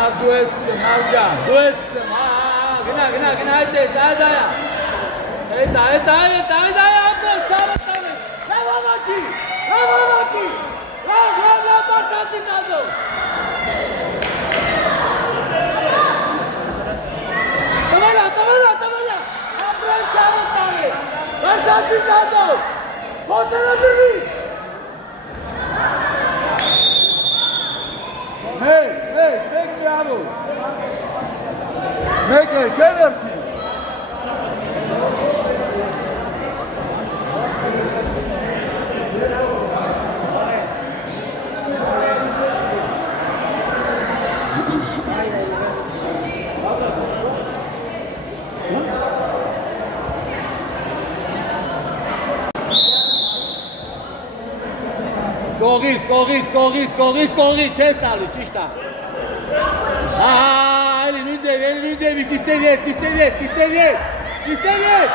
դու ես քսեմ, Նավջան, դու ես քսեմ, գնա, այդ է, այդայա, ապրես, ծավը տանես, լավ ավակի, լավ բարտացի տազով, տվելա, ապրես, ծավը տանես, բարտացի տազով, ոտենը դրվի, մեկ միավոր, մեկ է, չէ վերջի, կողից, չես տալու, ճիշտ է։ Այլի, նույնձևի, կիստերի հետ։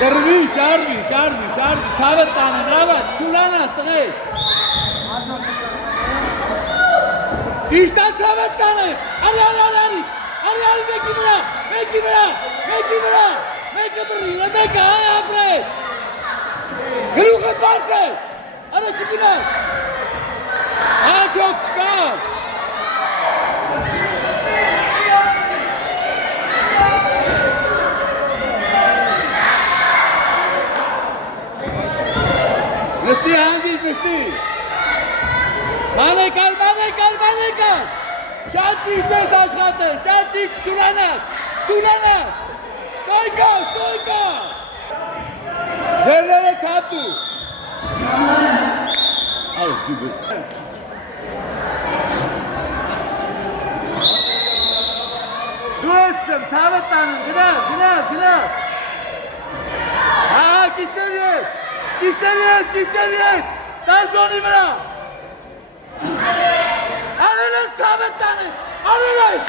Դրվի, շարվի, թավը տանը, նավաց, թուլանաս, տղես։ Ճիշտ է թավը տանը, արի, մեկի վրա, մեկը բրի, մեկը, այ ապրես։ Գլուխդ բարդ է, արա չգնաս, աչոք չկար։ Նստի հանգիս, մանեկալ, շատ ճիշտ ես աշխատել, շատ ճիշտ ստուրանաս, ստույկա, Ձերները թապտու։ Այո, ջիբը։ Դու ես թավը տանում, գնաս։ Կիստերի հետ, տազոնի վրա։ Արել ես թավը տանում, ապրես,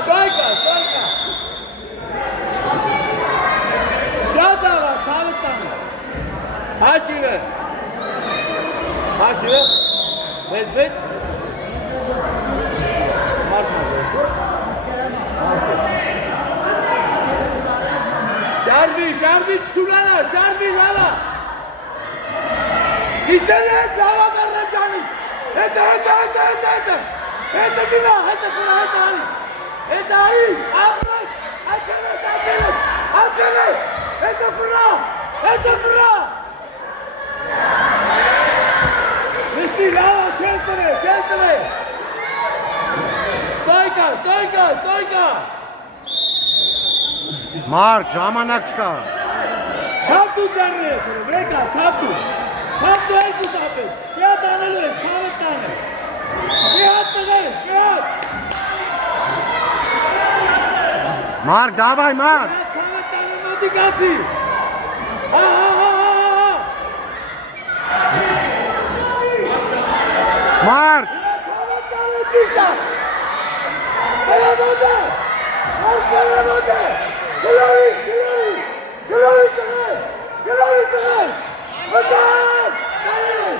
Ստոյկա։ Շատ աղա, թավը տանը։ Հաշիվը։ 6 Շարվի, չթուլանա, լավա։ Իստերի հետ, լավա բերրեմ ճանի։ Հետը գինա, հետը ֆրա, հետը արի, ապրես, աչելես, հետը ֆրա։ Նստի, լավա, չես տվե։ Ստոյկա։ Մարկ, ժամանակ չկա։ Թապտու ձարի է, վեկա, թապտու երկու տապես, միատ անելու ես, թավը տանը, միատ տղես, Մարկ, դավայ, Մարկ։ Թավը տանը մոտիկացի, Մարկ։ Թավը տանը ճիշտա, գլորի, տղես, մտար, դարի,